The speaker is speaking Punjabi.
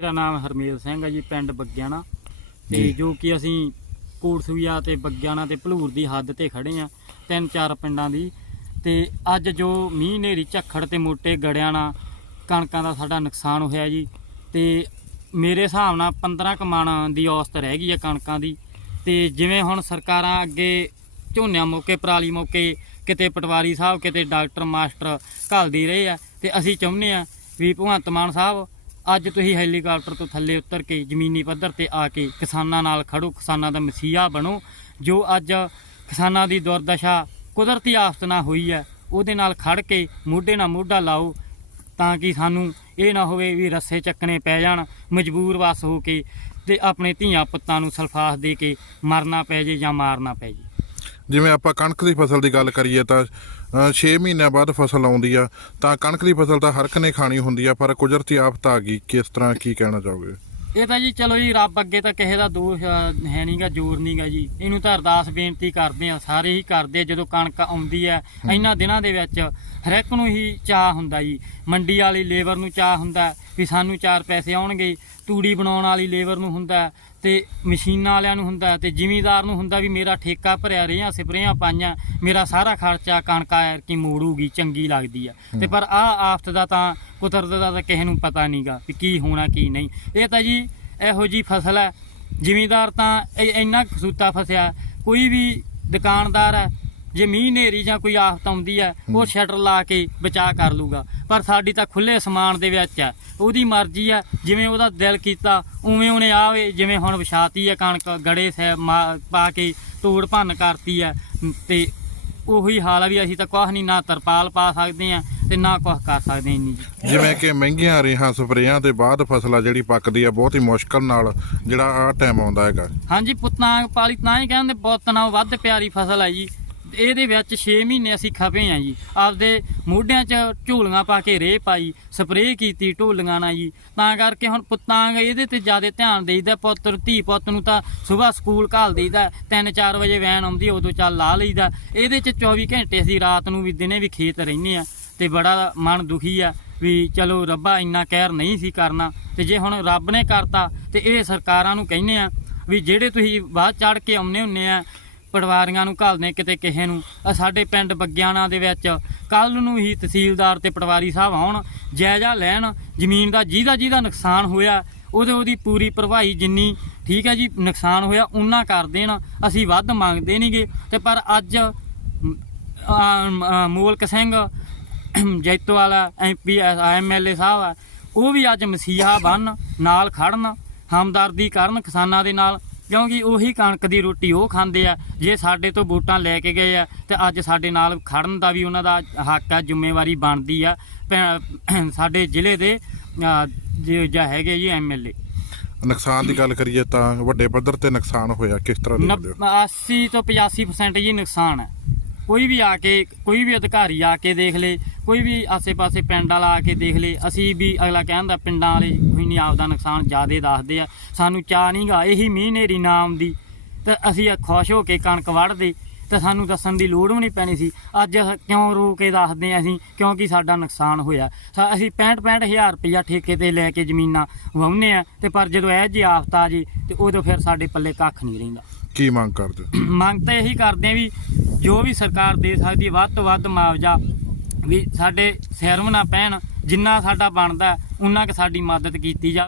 ਮੇਰਾ ਨਾਮ ਹਰਮੇਲ ਸਿੰਘ ਹੈ ਜੀ ਪਿੰਡ ਬੱਗਿਆਣਾ। ਤੇ ਜੀ। ਕਿ ਅਸੀਂ ਕੋਟਸੂਆ ਤੇ ਬੱਗਿਆਣਾ ਤੇ ਭਲੂਰ ਦੀ ਹੱਦ ਤੇ ਖੜੇ ਆ ਤਿੰਨ ਚਾਰ ਪਿੰਡਾਂ ਦੀ। ਤੇ ਅੱਜ ਜੋ ਮੀਂਹ ਨੇਰੀ ਝੱਖੜ ਤੇ ਮੋਟੇ ਗੜਿਆਂ ਨਾਲ ਕਣਕਾਂ ਦਾ ਸਾਡਾ ਨੁਕਸਾਨ ਹੋਇਆ ਜੀ ਤੇ ਮੇਰੇ ਹਿਸਾਬ ਨਾਲ 15 ਕਮਾਣ ਦੀ ਔਸਤ ਰਹਿ ਗਈ ਹੈ ਕਣਕਾਂ ਦੀ। ਤੇ ਜਿਵੇਂ ਹੁਣ ਸਰਕਾਰਾਂ ਅੱਗੇ ਝੋਨਿਆਂ ਮੌਕੇ ਪਰਾਲੀ ਮੌਕੇ ਕਿਤੇ ਪਟਵਾਰੀ ਸਾਹਿਬ ਕਿਤੇ ਡਾਕਟਰ ਮਾਸਟਰ ਘੱਲਦੀ ਰਹੇ ਆ ਤੇ ਅਸੀਂ ਚਾਹੁੰਦੇ ਆ ਵੀ ਭਗਵੰਤ ਮਾਨ ਸਾਹਿਬ ਅੱਜ ਤੁਸੀਂ ਹੈਲੀਕਾਪਟਰ ਤੋਂ ਥੱਲੇ ਉਤਰ ਕੇ ਜ਼ਮੀਨੀ ਪੱਧਰ ਤੇ ਆ ਕੇ ਕਿਸਾਨਾਂ ਨਾਲ ਖੜੋ, ਕਿਸਾਨਾਂ ਦਾ ਮਸੀਹਾ ਬਣੋ, ਜੋ ਅੱਜ ਕਿਸਾਨਾਂ ਦੀ ਦੁਰਦਸ਼ਾ ਕੁਦਰਤੀ ਆਫਤ ਨਾਲ ਹੋਈ ਹੈ, ਉਹਦੇ ਨਾਲ ਖੜ ਕੇ ਮੋਢੇ ਨਾਲ ਮੋਢਾ ਲਾਓ, ਤਾਂ ਕਿ ਸਾਨੂੰ ਇਹ ਨਾ ਹੋਵੇ ਵੀ ਰੱਸੇ ਚੱਕਣੇ ਪੈ ਜਾਣ, ਮਜਬੂਰ ਵਸ ਹੋ ਕੇ ਤੇ ਆਪਣੇ ਧੀਆਂ ਪੁੱਤਾਂ ਨੂੰ ਸਲਫਾਸ ਦੇ ਕੇ ਮਰਨਾ ਪੈ ਜੇ ਜਾਂ ਮਾਰਨਾ ਪੈ ਜੇ। ਜਿਵੇਂ ਆਪਾਂ ਕਣਕ ਦੀ ਫਸਲ ਦੀ ਗੱਲ ਕਰੀਏ ਤਾਂ 6 ਮਹੀਨਿਆਂ ਬਾਅਦ ਫਸਲ ਆਉਂਦੀ ਆ, ਤਾਂ ਕਣਕ ਦੀ ਫਸਲ ਤਾਂ ਹਰ ਇੱਕ ਨੇ ਖਾਣੀ ਹੁੰਦੀ ਆ, ਪਰ ਕੁਦਰਤੀ ਆਫਤ ਆ ਗਈ, ਕਿਸ ਤਰ੍ਹਾਂ ਕੀ ਕਹਿਣਾ ਚਾਹੋਗੇ? ਇਹ ਤਾਂ ਜੀ ਚਲੋ ਜੀ ਰੱਬ ਅੱਗੇ ਤਾਂ ਕਿਸੇ ਦਾ ਦੋਸ਼ ਹੈ ਨਹੀਂਗਾ ਜ਼ੋਰ ਨਹੀਂਗਾ ਜੀ। ਇਹਨੂੰ ਤਾਂ ਅਰਦਾਸ ਬੇਨਤੀ ਕਰਦੇ ਆ ਸਾਰੇ ਹੀ ਕਰਦੇ ਆ ਜਦੋਂ ਕਣਕ ਆਉਂਦੀ ਹੈ ਇਹਨਾਂ ਦਿਨਾਂ ਦੇ ਵਿੱਚ ਹਰ ਇੱਕ ਨੂੰ ਹੀ ਚਾਹ ਹੁੰਦਾ ਜੀ। ਮੰਡੀ ਵਾਲੀ ਲੇਬਰ ਨੂੰ ਚਾਹ ਹੁੰਦਾ ਵੀ ਸਾਨੂੰ ਚਾਰ ਪੈਸੇ ਆਉਣਗੇ। ਤੂੜੀ ਬਣਾਉਣ ਵਾਲੀ ਲੇਬਰ ਨੂੰ ਹੁੰਦਾ ਤੇ ਮਸ਼ੀਨਾਂ ਵਾਲਿਆਂ ਨੂੰ ਹੁੰਦਾ ਤੇ ਜ਼ਿਮੀਂਦਾਰ ਨੂੰ ਹੁੰਦਾ ਵੀ ਮੇਰਾ ਠੇਕਾ ਭਰਿਆ ਰਹੀਆਂ ਸਪਰੇਆਂ ਪਾਈਆਂ ਮੇਰਾ ਸਾਰਾ ਖਰਚਾ ਕਣਕ ਆਇਰ ਕੀ ਮੋੜੂਗੀ ਚੰਗੀ ਲੱਗਦੀ ਆ। ਤੇ ਪਰ ਆਹ ਆਫਤ ਦਾ ਤਾਂ ਕੁਦਰਤ ਦਾ ਤਾਂ ਕਿਸੇ ਨੂੰ ਪਤਾ ਨਹੀਂਗਾ ਵੀ ਕੀ ਹੋਣਾ ਕੀ ਨਹੀਂ। ਇਹ ਤਾਂ ਜੀ ਇਹੋ ਜੀ ਫਸਲ ਹੈ। ਜ਼ਿਮੀਂਦਾਰ ਤਾਂ ਇੰਨਾ ਖਸੂਤਾ ਫਸਿਆ ਕੋਈ ਵੀ ਦੁਕਾਨਦਾਰ ਹੈ ਜੇ ਮੀਂਹ ਨੇਰੀ ਜਾਂ ਕੋਈ ਆਫਤ ਆਉਂਦੀ ਹੈ ਉਹ ਸ਼ਟਰ ਲਾ ਕੇ ਬਚਾ ਕਰ ਲੂਗਾ। ਪਰ ਸਾਡੀ ਤਾਂ ਖੁੱਲੇ ਅਸਮਾਨ ਦੇ ਵਿੱਚ ਹੈ। ਉਹਦੀ ਮਰਜ਼ੀ ਹੈ ਜਿਵੇਂ ਉਹਦਾ ਦਿਲ ਕੀਤਾ ਉਵੇਂ ਉਹਨੇ ਆਵੇ ਜਿਵੇਂ ਹੁਣ ਵਿਛਾਤੀ ਹੈ ਕਣਕ ਗੜੇ ਸੈ ਪਾ ਕੇ ਤੋੜ ਭੰਨ ਕਰਤੀ ਹੈ। ਤੇ ਉਹੀ ਹਾਲ ਆ ਵੀ ਅਸੀਂ ਤਾਂ ਕੁਛ ਨਹੀਂ ਨਾ ਤਰਪਾਲ ਪਾ ਸਕਦੇ ਆ ਤੇ ਨਾ ਕੁਛ ਕਰ ਸਕਦੇ ਇੰਨੀ ਜੀ। ਜਿਵੇਂ ਕਿ ਮਹਿੰਗੀਆਂ ਰੇਹਾਂ ਸਪਰੇਆਂ ਦੇ ਬਾਅਦ ਫਸਲ ਆ ਜਿਹੜੀ ਪੱਕਦੀ ਆ ਬਹੁਤ ਹੀ ਮੁਸ਼ਕਲ ਨਾਲ ਜਿਹੜਾ ਆ ਟਾਈਮ ਆਉਂਦਾ ਹੈਗਾ। ਹਾਂਜੀ ਪੁੱਤਾਂ ਪਾਲੀ ਤਾਂ ਹੀ ਕਹਿੰਦੇ ਪੁੱਤ ਨਾਲੋਂ ਵੱਧ ਪਿਆਰੀ ਫਸਲ ਹੈ ਜੀ। ਇਹਦੇ ਵਿੱਚ 6 ਮਹੀਨੇ ਅਸੀਂ ਖਪੇ ਆ ਜੀ। ਆਪਦੇ ਮੋਢਿਆਂ 'ਚ ਝੋਲੀਆਂ ਪਾ ਕੇ ਰੇਹ ਪਾਈ ਸਪਰੇਅ ਕੀਤੀ ਢੋਲੀਆਂ ਨਾਲ ਜੀ ਤਾਂ ਕਰਕੇ ਹੁਣ ਪੁੱਤਾਂ ਇਹਦੇ ਤੇ ਜ਼ਿਆਦਾ ਧਿਆਨ ਦੇਈਦਾ ਪੁੱਤਰ ਧੀ ਪੁੱਤ ਨੂੰ ਤਾਂ ਸਵੇਰ ਸਕੂਲ ਘੱਲ ਦੇਈਦਾ 3-4 ਵਜੇ ਵੈਨ ਆਉਂਦੀ ਉਦੋਂ ਚੱਲ ਲਾ ਲਈਦਾ। ਇਹਦੇ 'ਚ 24 ਘੰਟੇ ਅਸੀਂ ਰਾਤ ਨੂੰ ਵੀ ਦਿਨੇ ਵੀ ਖੇਤ ਰਹਿੰਦੇ ਆ। ਤੇ ਬੜਾ ਮਨ ਦੁਖੀ ਆ ਵੀ ਚਲੋ ਰੱਬਾ ਇੰਨਾ ਕਹਿਰ ਨਹੀਂ ਸੀ ਕਰਨਾ। ਤੇ ਜੇ ਹੁਣ ਰੱਬ ਨੇ ਕਰਤਾ ਤੇ ਇਹ ਸਰਕਾਰਾਂ ਨੂੰ ਕਹਿੰਦੇ ਆ ਵੀ ਜਿਹੜੇ ਤੁਸੀਂ ਬਾਅਦ ਚੜ ਕੇ ਆਉਂਦੇ ਹੁੰਨੇ ਆ ਪਟਵਾਰੀਆਂ ਨੂੰ ਘੱਲਦੇ ਕਿਤੇ ਕਿਸੇ ਨੂੰ ਆਹ ਸਾਡੇ ਪਿੰਡ ਬੱਗਿਆਣਾ ਦੇ ਵਿੱਚ ਕੱਲ ਨੂੰ ਹੀ ਤਹਿਸੀਲਦਾਰ ਤੇ ਪਟਵਾਰੀ ਸਾਹਿਬ ਆਉਣ ਜਾਇਜ਼ਾ ਲੈਣ ਜ਼ਮੀਨ ਦਾ ਜਿਹਦਾ ਜਿਹਦਾ ਨੁਕਸਾਨ ਹੋਇਆ ਉਹਦੇ ਉਹਦੀ ਪੂਰੀ ਭਰਵਾਈ ਜਿੰਨੀ ਠੀਕ ਹੈ ਜੀ ਨੁਕਸਾਨ ਹੋਇਆ ਉਹਨਾਂ ਕਰ ਦੇਣ ਅਸੀਂ ਵੱਧ ਮੰਗਦੇ ਨਹੀਂਗੇ ਤੇ ਪਰ ਅੱਜ ਅਮ, ਮੋਲਕ ਸਿੰਘ ਜੈਤੋ ਵਾਲਾ ਐਮਪੀ ਐਮਐਲਏ ਸਾਹਿਬ ਆ ਉਹ ਵੀ ਅੱਜ ਮਸੀਹਾ ਬਣ ਨਾਲ ਖੜਨ ਹਮਦਰਦੀ ਕਰਨ ਕਿਸਾਨਾਂ ਦੇ ਨਾਲ ਕਿਉਂਕਿ ਉਹੀ ਕਣਕ ਦੀ ਰੋਟੀ ਉਹ ਖਾਂਦੇ ਆ ਜੇ ਸਾਡੇ ਤੋਂ ਵੋਟਾਂ ਲੈ ਕੇ ਗਏ ਆ ਤੇ ਅੱਜ ਸਾਡੇ ਨਾਲ ਖੜਨ ਦਾ ਵੀ ਉਹਨਾਂ ਦਾ ਹੱਕ ਆ ਜ਼ਿੰਮੇਵਾਰੀ ਬਣਦੀ ਆ ਸਾਡੇ ਜ਼ਿਲ੍ਹੇ ਦੇ ਜੋ ਜਾਂ ਹੈਗੇ ਜੀ ਐਮਐਲਏ ਨੁਕਸਾਨ ਦੀ ਗੱਲ ਕਰੀਏ ਤਾਂ ਵੱਡੇ ਪੱਧਰ ਤੇ ਨੁਕਸਾਨ ਹੋਇਆ ਕਿਸ ਤਰ੍ਹਾਂ ਹੋ? 80 ਤੋਂ 85% ਜੀ ਨੁਕਸਾਨ ਹੈ ਕੋਈ ਵੀ ਆ ਕੇ ਕੋਈ ਵੀ ਅਧਿਕਾਰੀ ਆ ਕੇ ਦੇਖ ਲੇ ਕੋਈ ਵੀ ਆਸੇ-ਪਾਸੇ ਪਿੰਡ ਵਾਲਾ ਆ ਕੇ ਦੇਖ ਲੇ ਅਸੀਂ ਵੀ ਅਗਲਾ ਕਹਿੰਦਾ ਪਿੰਡਾਂ ਵਾਲੇ ਕੋਈ ਨਹੀਂ ਆਪਦਾ ਨੁਕਸਾਨ ਜ਼ਿਆਦੇ ਦੱਸਦੇ ਆ। ਸਾਨੂੰ ਚਾਹ ਨਹੀਂਗਾ ਇਹੀ ਮੀਂਹ ਨੇਰੀ ਨਾ ਆਉਂਦੀ ਤੇ ਅਸੀਂ ਖੁਸ਼ ਹੋ ਕੇ ਕਣਕ ਵੱਢਦੇ ਤੇ ਸਾਨੂੰ ਦੱਸਣ ਦੀ ਲੋੜ ਵੀ ਨਹੀਂ ਪੈਣੀ ਸੀ। ਅੱਜ ਕਿਉਂ ਰੋ ਕੇ ਦੱਸਦੇ ਆ ਅਸੀਂ? ਕਿਉਂਕਿ ਸਾਡਾ ਨੁਕਸਾਨ ਹੋਇਆ। ਅਸੀਂ 65 65 ਹਜ਼ਾਰ ਰੁਪਇਆ ਠੇਕੇ ਤੇ ਲੈ ਕੇ ਜ਼ਮੀਨਾਂ ਵਾਹੁੰਦੇ ਆ ਤੇ ਪਰ ਜਦੋਂ ਇਹ ਜੀ ਆਫਤ ਆ ਜੀ ਤੇ ਉਦੋਂ ਫਿਰ ਸਾਡੇ ਪੱਲੇ ਕੱਖ ਨਹੀਂ ਰਹਿੰਦਾ। ਕੀ ਮੰਗ ਕਰਦੇ? ਮੰਗ ਤਾਂ ਇਹੀ ਕਰਦੇ ਆ ਵੀ ਜੋ ਵੀ ਸਰਕਾਰ ਦੇ ਸਕਦੀ ਵੱਧ ਤੋਂ ਵੱਧ ਮੁਆਵਜ਼ਾ ਵੀ ਸਾਡੇ ਸਿਰ ਨਾ ਪੈਣ ਜਿੰਨਾ ਸਾਡਾ ਬਣਦਾ ਉਹਨਾਂ ਕਿ ਸਾਡੀ ਮਦਦ ਕੀਤੀ ਜਾ